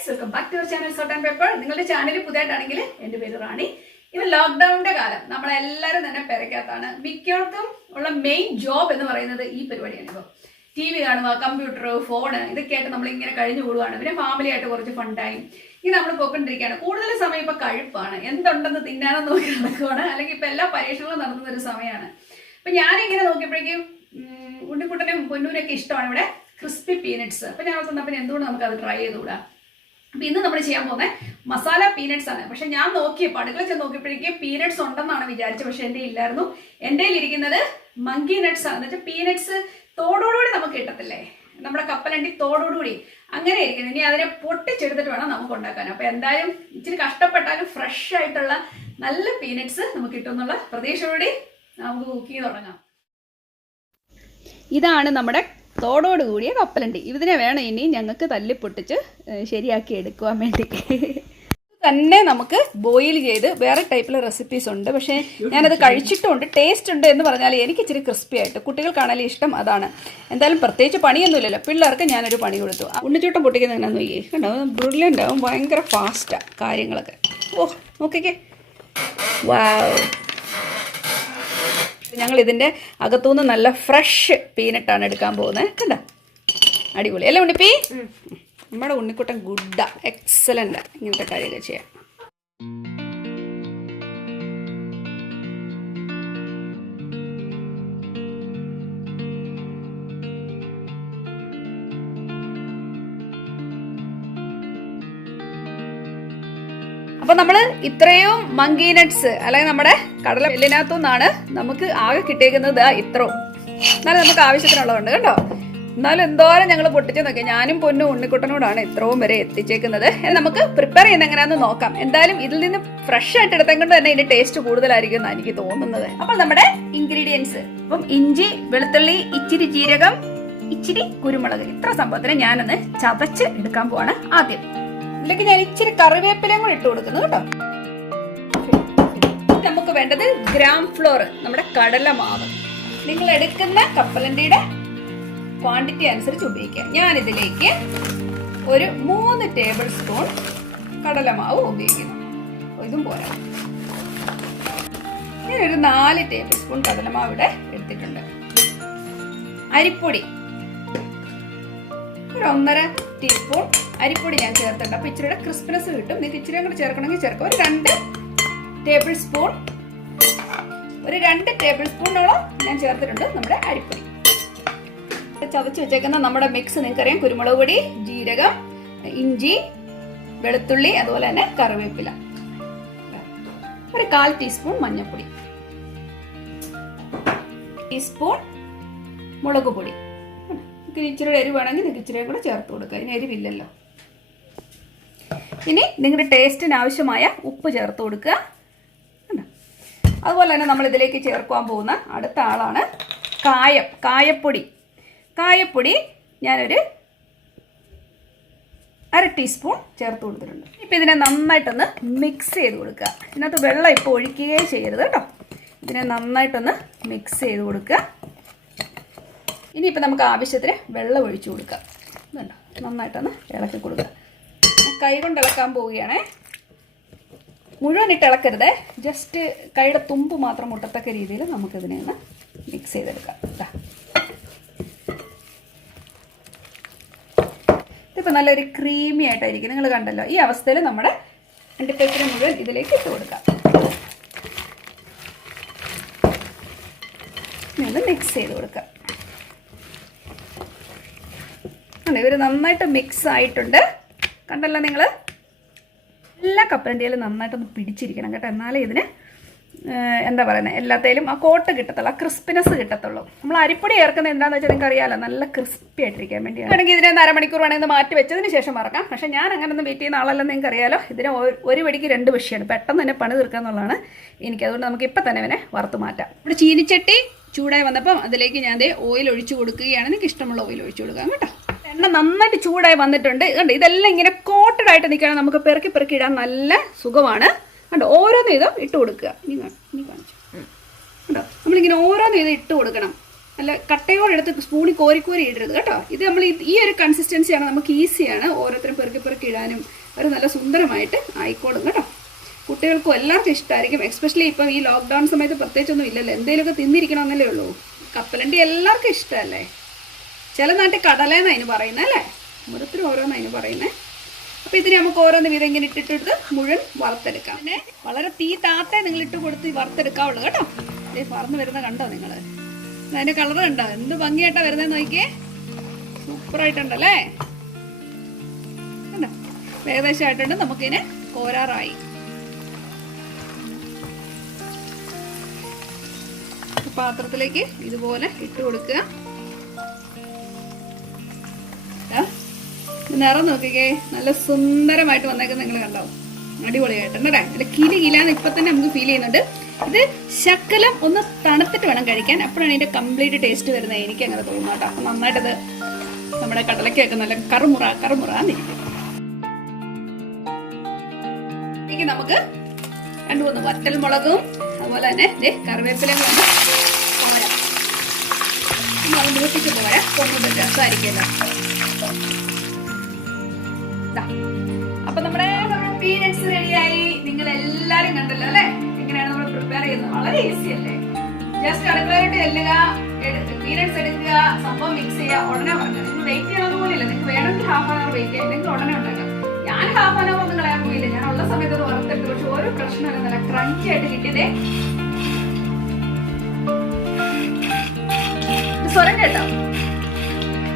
Friends, welcome back to your channel salt and pepper. നിങ്ങളുടെ channel പുതിയതായിട്ടാണെങ്കിൽ എൻ്റെ പേര് റാണി. ഇവ ലോക്ക്ഡൌണിന്റെ കാലം നമ്മളെല്ലാവരും തന്നെ പെരക്കകത്താണ്. മിക്കവർക്കും ഉള്ള മെയിൻ ജോബ് എന്ന് പറയുന്നത് ഈ പരിപാടിയാണ്. ഇപ്പോൾ TV കാണുക, കമ്പ്യൂട്ടർ, ഫോണ്, ഇതൊക്കെ ആയിട്ട് നമ്മളിങ്ങനെ കഴിഞ്ഞു കൂടുകയാണ്. പിന്നെ ഫാമിലി ആയിട്ട് കുറച്ച് ഫണ്ടായും ഇത് നമ്മൾ പോയിക്കൊണ്ടിരിക്കുകയാണ്. കൂടുതൽ സമയം ഇപ്പൊ കഴിപ്പാണ്, എന്തുണ്ടെന്ന് തിന്നാനെന്ന് നോക്കി നടക്കുവാണ്. അല്ലെങ്കിൽ ഇപ്പൊ എല്ലാ പരീക്ഷകളും നടത്തുന്ന ഒരു സമയമാണ്. അപ്പൊ ഞാനിങ്ങനെ നോക്കിയപ്പോഴേക്കും ഉണ്ണിക്കുട്ടനും പൊന്നൂരൊക്കെ ഇഷ്ടമാണ് ഇവിടെ ക്രിസ്പി പീനട്സ്. അപ്പൊ ഞാൻ തന്നപ്പോൾ എന്തുകൊണ്ട് നമുക്ക് അത് ട്രൈ ചെയ്തുകൂടാ. അപ്പൊ ഇന്ന് നമ്മൾ ചെയ്യാൻ പോകുന്നത് മസാല പീനട്സ് ആണ്. പക്ഷെ ഞാൻ നോക്കിയപ്പോൾ അടുക്കള ചെന്ന് നോക്കിയപ്പോഴേക്കും പീനട്സ് ഉണ്ടെന്നാണ് വിചാരിച്ചത്. പക്ഷെ എൻ്റെ ഇല്ലായിരുന്നു. എൻ്റെ ഇരിക്കുന്നത് മങ്കി നട്ട്സ് ആണ്. എന്ന് വെച്ചാൽ പീനട്സ് തോടോടുകൂടി നമുക്ക് കിട്ടത്തില്ലേ, നമ്മുടെ കപ്പലണ്ടി തോടോടുകൂടി അങ്ങനെ ഇരിക്കുന്നത്. ഇനി അതിനെ പൊട്ടിച്ചെടുത്തിട്ട് വേണം നമുക്ക് ഉണ്ടാക്കാൻ. അപ്പൊ എന്തായാലും ഇച്ചിരി കഷ്ടപ്പെട്ടാലും ഫ്രഷ് ആയിട്ടുള്ള നല്ല പീനട്സ് നമുക്ക് കിട്ടുമെന്നുള്ള പ്രതീക്ഷയോടെ നമുക്ക് കുക്കിങ് തുടങ്ങാം. ഇതാണ് നമ്മുടെ തോടോട് കൂടിയ കപ്പലണ്ടി. ഇതിനെ വേണം ഇനി ഞങ്ങൾക്ക് തല്ലിപ്പൊട്ടിച്ച് ശരിയാക്കി എടുക്കുവാൻ വേണ്ടി. തന്നെ നമുക്ക് ബോയിൽ ചെയ്ത് വേറെ ടൈപ്പിലെ റെസിപ്പീസ് ഉണ്ട്. പക്ഷേ ഞാനത് കഴിച്ചിട്ടുണ്ട്, ടേസ്റ്റ് ഉണ്ട് എന്ന് പറഞ്ഞാൽ എനിക്ക് ഇച്ചിരി ക്രിസ്പി ആയിട്ട്, കുട്ടികൾക്കാണെങ്കിലും ഇഷ്ടം അതാണ്. എന്തായാലും പ്രത്യേകിച്ച് പണിയൊന്നുമില്ലല്ലോ, പിള്ളേർക്ക് ഞാനൊരു പണി കൊടുത്തു. ഉണ്ണിച്ചൂട്ടം പൊട്ടിക്കുന്നത് എന്നാന്ന് നോക്കിയേ, കണ്ടോ, ബ്രില്യൻ്റ് ആവും, ഭയങ്കര ഫാസ്റ്റാണ് കാര്യങ്ങളൊക്കെ. ഓ നോക്കിക്കേ, വാവ്. ഞങ്ങൾ ഇതിൻ്റെ അകത്തുനിന്ന് നല്ല ഫ്രഷ് പീനട്ടാണ് എടുക്കാൻ പോകുന്നത്. കണ്ട, അടിപൊളി അല്ലേ ഉണ്ണിപ്പി? നമ്മുടെ ഉണ്ണിക്കുട്ടൻ ഗുഡാ, എക്സലൻ്റ് ഇങ്ങനത്തെ കാര്യമൊക്കെ ചെയ്യാം. അപ്പൊ നമ്മൾ ഇത്രയും മങ്കി നട്ട്സ് അല്ലെങ്കിൽ നമ്മുടെ കടല എല്ലിനകത്തു നിന്നാണ് നമുക്ക് ആകെ കിട്ടിയേക്കുന്നത് ഇത്രയും. എന്നാലും നമുക്ക് ആവശ്യത്തിനുള്ളതുണ്ട് കേട്ടോ. എന്നാലും എന്തോരം ഞങ്ങൾ പൊട്ടിച്ച് നോക്കി. ഞാനും പൊന്നും ഉണ്ണിക്കുട്ടനോടാണ് ഇത്രയും വരെ എത്തിച്ചേക്കുന്നത്. നമുക്ക് പ്രിപ്പയർ ചെയ്യുന്ന എങ്ങനെയാണെന്ന് നോക്കാം. എന്തായാലും ഇതിൽ നിന്ന് ഫ്രഷ് ആയിട്ട് എടുത്തുകൊണ്ട് തന്നെ ഇതിന്റെ ടേസ്റ്റ് കൂടുതലായിരിക്കും എന്നാണ് എനിക്ക് തോന്നുന്നത്. അപ്പോൾ നമ്മുടെ ഇൻഗ്രീഡിയൻസ്, അപ്പം ഇഞ്ചി, വെളുത്തുള്ളി, ഇച്ചിരി ജീരകം, ഇച്ചിരി കുരുമുളക്, ഇത്ര സംഭവത്തിന് ഞാനൊന്ന് ചതച്ച് എടുക്കാൻ പോവാണ് ആദ്യം. ഇതിലേക്ക് ഞാൻ ഇച്ചിരി കറിവേപ്പിലയും കൂടെ ഇട്ട് കൊടുക്കുന്നു കേട്ടോ. നമുക്ക് വേണ്ടത് ഗ്രാം ഫ്ലോർ, നമ്മുടെ കടലമാവ്. നിങ്ങൾ എടുക്കുന്ന കപ്പലണ്ടിയുടെ ക്വാണ്ടിറ്റി അനുസരിച്ച് ഉപയോഗിക്കാം. ഞാനിതിലേക്ക് ഒരു 3 ടേബിൾ സ്പൂൺ കടലമാവ് ഉപയോഗിക്കുന്നു. ഇതും പോരാ, ഞാനൊരു 4 ടേബിൾ സ്പൂൺ കടലമാവ് ഇവിടെ എടുത്തിട്ടുണ്ട്. അരിപ്പൊടി ഒരു 1.5 ടീസ്പൂൺ അരിപ്പൊടി ഞാൻ ചേർത്തിട്ടുണ്ട്. അപ്പൊ ഇച്ചിരിയുടെ ക്രിസ്പിനെസ് കിട്ടും. നിങ്ങൾക്ക് ഇച്ചിരി കൂടെ ചേർക്കണമെങ്കിൽ ചേർക്കാം. ഒരു 2 ടേബിൾ സ്പൂണോളം ഞാൻ ചേർത്തിട്ടുണ്ട് നമ്മുടെ അരിപ്പൊടി. ചതച്ച് വെച്ചേക്കുന്ന നമ്മുടെ മിക്സ് നിങ്ങൾക്കറിയാം. കുരുമുളക് പൊടി, ജീരകം, ഇഞ്ചി, വെളുത്തുള്ളി, അതുപോലെ തന്നെ കറിവേപ്പില, ഒരു 1/4 ടീസ്പൂൺ മഞ്ഞൾപ്പൊടി, ടീസ്പൂൺ മുളക് പൊടി. ഇച്ചിരി എരിവ് വേണമെങ്കിൽ നിങ്ങൾക്ക് ഇച്ചിരി കൂടെ ചേർത്ത് കൊടുക്കുക, അതിന് എരിവില്ലല്ലോ. ഇനി നിങ്ങളുടെ ടേസ്റ്റിന് ആവശ്യമായ ഉപ്പ് ചേർത്ത് കൊടുക്കുക. അതുപോലെ തന്നെ നമ്മൾ ഇതിലേക്ക് ചേർക്കാൻ പോകുന്ന അടുത്ത ആളാണ് കായപ്പൊടി ഞാനൊരു 1/2 ടീസ്പൂൺ ചേർത്ത് കൊടുത്തിട്ടുണ്ട്. ഇപ്പം ഇതിനെ നന്നായിട്ടൊന്ന് മിക്സ് ചെയ്ത് കൊടുക്കുക. ഇതിനകത്ത് വെള്ളം ഇപ്പോൾ ഒഴിക്കുകയേ ചെയ്യരുത് കേട്ടോ. ഇതിനെ നന്നായിട്ടൊന്ന് മിക്സ് ചെയ്ത് കൊടുക്കുക. ഇനിയിപ്പോൾ നമുക്ക് ആവശ്യത്തിന് വെള്ളം ഒഴിച്ചു കൊടുക്കുക. ഇതുണ്ടോ, നന്നായിട്ടൊന്ന് ഇളക്കി കൊടുക്കുക. കൈ കൊണ്ട് ഇളക്കാൻ പോവുകയാണേ. മുഴുവൻ ഇട്ട് ഇളക്കരുത്, ജസ്റ്റ് കൈയുടെ തുമ്പ് മാത്രം മുട്ടത്തക്ക രീതിയിൽ നമുക്കിതിനെ ഒന്ന് മിക്സ് ചെയ്തെടുക്കാം. ഇതിപ്പോൾ നല്ലൊരു ക്രീമി ആയിട്ടായിരിക്കും, നിങ്ങൾ കണ്ടല്ലോ. ഈ അവസ്ഥയിൽ നമ്മുടെ അണ്ടിപ്പരിപ്പിനെ മുഴുവൻ ഇതിലേക്ക് ഇട്ട് കൊടുക്കാം. ഇത് മിക്സ് ചെയ്ത് കൊടുക്കാം. ഇവർ നന്നായിട്ട് മിക്സ് ആയിട്ടുണ്ട്, കണ്ടല്ലോ നിങ്ങൾ. എല്ലാ കപ്പലണ്ടിയിലും നന്നായിട്ടൊന്ന് പിടിച്ചിരിക്കണം കേട്ടോ. എന്നാലേ ഇതിന് എന്താ പറയുന്നത്, എല്ലാത്തേലും ആ കോട്ട് കിട്ടത്തുള്ളൂ, ആ ക്രിസ്പിനെസ് കിട്ടത്തുള്ളൂ. നമ്മൾ അരിപ്പൊടി ചേർക്കുന്നത് എന്താണെന്ന് വെച്ചാൽ നിങ്ങൾക്ക് അറിയാമല്ലോ, നല്ല ക്രിസ്പി ആയിട്ടിരിക്കാൻ വേണ്ടിയാണ്. വേണമെങ്കിൽ ഇതിനെ 1/2 മണിക്കൂർ വേണമെങ്കിൽ മാറ്റി വെച്ചതിന് ശേഷം മറക്കാം. പക്ഷേ ഞാൻ അങ്ങനെയൊന്നും വെയിറ്റ് ചെയ്യുന്ന ആളല്ലെന്ന് നിങ്ങൾക്ക് അറിയാലോ. ഇതിന് ഒരു വെടിക്ക് 2 വിഷയമാണ്, പെട്ടെന്ന് തന്നെ പണി തീർക്കുക എന്നുള്ളതാണ് എനിക്ക്. അതുകൊണ്ട് നമുക്ക് ഇപ്പം തന്നെ ഇവനെ വറുത്ത് മാറ്റാം. ഇവിടെ ചീനിച്ചട്ടി ചൂടായി വന്നപ്പം അതിലേക്ക് ഞാൻ ഓയിൽ ഒഴിച്ചു കൊടുക്കുകയാണ്. നിങ്ങൾക്ക് ഇഷ്ടമുള്ള ഓയിൽ ഒഴിച്ചു കൊടുക്കാം കേട്ടോ. എണ്ണ നന്നായിട്ട് ചൂടായി വന്നിട്ടുണ്ട്. കണ്ടോ, ഇതെല്ലാം ഇങ്ങനെ കോട്ടഡ് ആയിട്ട് നിൽക്കണം. നമുക്ക് പെറുക്കി ഇടാൻ നല്ല സുഖമാണ്. കണ്ടോ, ഓരോന്ന് ഇതും ഇട്ട് കൊടുക്കുക. ഇനി കാണിച്ചു കണ്ടോ, നമ്മളിങ്ങനെ ഓരോന്ന് ഇത് ഇട്ട് കൊടുക്കണം. നല്ല കട്ടയോടെടുത്ത് സ്പൂണിൽ കോരി ഇടരുത് കേട്ടോ. ഇത് നമ്മൾ ഈ ഒരു കൺസിസ്റ്റൻസിയാണ് നമുക്ക് ഈസിയാണ് ഓരോരുത്തരും പെറുക്കി ഇടാനും ഒരു നല്ല സുന്ദരമായിട്ട് ആയിക്കോളും കേട്ടോ. കുട്ടികൾക്കും എല്ലാവർക്കും ഇഷ്ടമായിരിക്കും. എസ്പെഷ്യലി ഇപ്പം ഈ ലോക്ക്ഡൗൺ സമയത്ത് പ്രത്യേകിച്ചൊന്നും ഇല്ലല്ലോ, എന്തെങ്കിലുമൊക്കെ തിന്നിരിക്കണമെന്നല്ലേ ഉള്ളൂ. കപ്പലണ്ടി എല്ലാവർക്കും ഇഷ്ടമല്ലേ. ചില നാട്ടിൽ കടലേന്ന് അതിന് പറയുന്നത് അല്ലേ, ഓരോരുത്തരും ഓരോന്ന് അതിന് പറയുന്നത്. അപ്പോൾ ഇതിന് നമുക്ക് ഓരോന്ന് വീതം ഇങ്ങനെ ഇട്ടിട്ട് മുഴുവൻ വറുത്തെടുക്കാം. പിന്നെ വളരെ തീ താത്തേ നിങ്ങൾ ഇട്ട് കൊടുത്ത് വറുത്തെടുക്കാവുള്ളൂ കേട്ടോ. അതേ പറന്ന് വരുന്ന കണ്ടോ നിങ്ങൾ, അതിൻ്റെ കളർ കണ്ടോ, എന്ത് ഭംഗിയായിട്ടാണ് വരുന്നത് നോക്കിയേ, സൂപ്പറായിട്ടുണ്ടല്ലേ. കണ്ടോ ഏകദേശം ആയിട്ടുണ്ട്, നമുക്കിതിനെ കോരാറായി. പാത്രത്തിലേക്ക് ഇതുപോലെ ഇട്ട് കൊടുക്കുക. നിറം നോക്കിക്കേ, നല്ല സുന്ദരമായിട്ട് വന്നേക്കുന്നത് നിങ്ങൾ കണ്ടോ, അടിപൊളിയായിട്ടുണ്ടല്ലേ. നല്ല കിലാന്ന് ഇപ്പൊ തന്നെ നമുക്ക് ഫീൽ ചെയ്യുന്നുണ്ട്. ഇത് ശകലം ഒന്ന് തണുത്തിട്ട് വേണം കഴിക്കാൻ, അപ്പോഴാണ് ഇതിന്റെ കംപ്ലീറ്റ് ടേസ്റ്റ് വരുന്നത്. എനിക്ക് അങ്ങനെ തോന്നുന്നു കേട്ടോ. അപ്പൊ നന്നായിട്ടത് നമ്മുടെ കടലക്കൊക്കെ നല്ല കറുമുറാന്നിരിക്കും. ഇനി നമുക്ക് 2-3 വറ്റൽ മുളകും അതുപോലെ തന്നെ കറിവേപ്പിലയും കൊണ്ട് പോരാം. അത് മൂപ്പിച്ച് പോരാ, കൊണ്ടുപോയി രസമായിരിക്കുമല്ലോ. അപ്പൊ നമ്മുടെ പീനട്സ് റെഡിയായി. നിങ്ങൾ എല്ലാരും കണ്ടല്ലോ അല്ലെ എങ്ങനെയാണ് നമ്മൾ പ്രിപ്പയർ ചെയ്യുന്നത്. വളരെ ഈസി അല്ലേ. ജസ്റ്റ് അടുക്കളയിട്ട് ചെല്ലുക, പീനട്സ് എടുക്കുക, സംഭവം മിക്സ് ചെയ്യുക, ഉടനെ പറഞ്ഞത്. നിങ്ങൾ വെയിറ്റ് ചെയ്യണത് പോലെയല്ല, നിങ്ങൾക്ക് വേണമെങ്കിൽ ഹാഫ് ആൻ അവർ വെയിറ്റ് ചെയ്യാം, നിങ്ങൾക്ക് ഉടനെ ഉണ്ടാക്കാം. ഞാൻ ഹാഫ് ആൻ അവർ ഒന്നും കളയാൻ പോയില്ല, ഞാൻ ഉള്ള സമയത്ത് അത് വറുത്തെടുത്തു. പക്ഷെ ഓരോ പ്രശ്നമല്ല, നല്ല ക്രഞ്ചി ആയിട്ട് കിട്ടിയതേ. സ്വരം കേട്ടോ,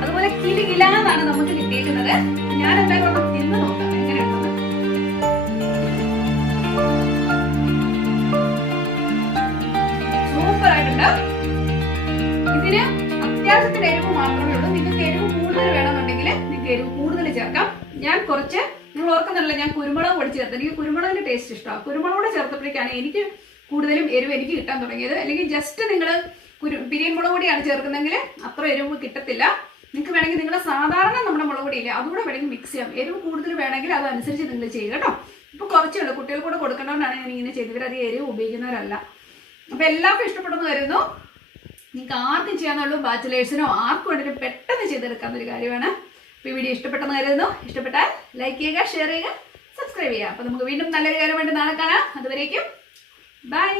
അതുപോലെ കിലാന്നാണ് നമുക്ക് കിട്ടിയിരിക്കുന്നത്. ഞാൻ എന്തായാലും ഒന്ന് തിന്ന് നോക്കാം എങ്ങനെയുണ്ടെന്ന്. സൂപ്പർ ആയിട്ടുണ്ട്. ഇതിന് അത്യാവശ്യത്തിന് എരിവ് മാത്രമേ ഉള്ളൂ. നിങ്ങൾക്ക് എരിവ് കൂടുതൽ വേണമെന്നുണ്ടെങ്കിൽ നിങ്ങൾക്ക് എരിവ് കൂടുതൽ ചേർക്കാം. ഞാൻ കുറച്ച്, നിങ്ങൾ ഓർക്കുന്നില്ല, ഞാൻ കുരുമുളക് പൊടി ചേർത്ത്. എനിക്ക് കുരുമുളകിന്റെ ടേസ്റ്റ് ഇഷ്ടമാണ്. കുരുമുളക് ചേർത്തപ്പോഴേക്കാണ് എനിക്ക് കൂടുതലും എരിവ് എനിക്ക് കിട്ടാൻ തുടങ്ങിയത്. അല്ലെങ്കിൽ ജസ്റ്റ് നിങ്ങൾ പിരിയൻ മുളക് പൊടിയാണ് ചേർക്കുന്നെങ്കിൽ അത്ര എരിവ് കിട്ടത്തില്ല. നിങ്ങൾക്ക് വേണമെങ്കിൽ നിങ്ങളുടെ സാധാരണ നമ്മുടെ മുളക് പൊടിയില്ലേ അതുകൂടെ വേണമെങ്കിൽ മിക്സ് ചെയ്യാം. എരിവ് കൂടുതൽ വേണമെങ്കിൽ അതനുസരിച്ച് നിങ്ങൾ ചെയ്യുക കേട്ടോ. ഇപ്പോൾ കുറച്ചേ ഉള്ളൂ, കുട്ടികൾക്ക് കൂടെ കൊടുക്കണമെന്നാണ് ഞാൻ ഇങ്ങനെ ചെയ്തത്. ഇവരത് എരിവ് ഉപയോഗിക്കുന്നവരല്ല. അപ്പോൾ എല്ലാവർക്കും ഇഷ്ടപ്പെടുന്നു വരുന്നു. നിങ്ങൾക്ക് ആർക്കും ചെയ്യാന്നുള്ളൂ, ബാച്ചിലേഴ്സിനോ ആർക്കും വേണമെങ്കിലും പെട്ടെന്ന് ചെയ്തെടുക്കാവുന്ന ഒരു കാര്യമാണ്. അപ്പോൾ ഈ വീഡിയോ ഇഷ്ടപ്പെട്ടെന്ന് കരുതുന്നു. ഇഷ്ടപ്പെട്ടാൽ ലൈക്ക് ചെയ്യുക, ഷെയർ ചെയ്യുക, സബ്സ്ക്രൈബ് ചെയ്യുക. അപ്പോൾ നമുക്ക് വീണ്ടും നല്ലൊരു കാര്യമായിട്ട് നാളെ കാണാം. അതുവരേക്കും ബൈ.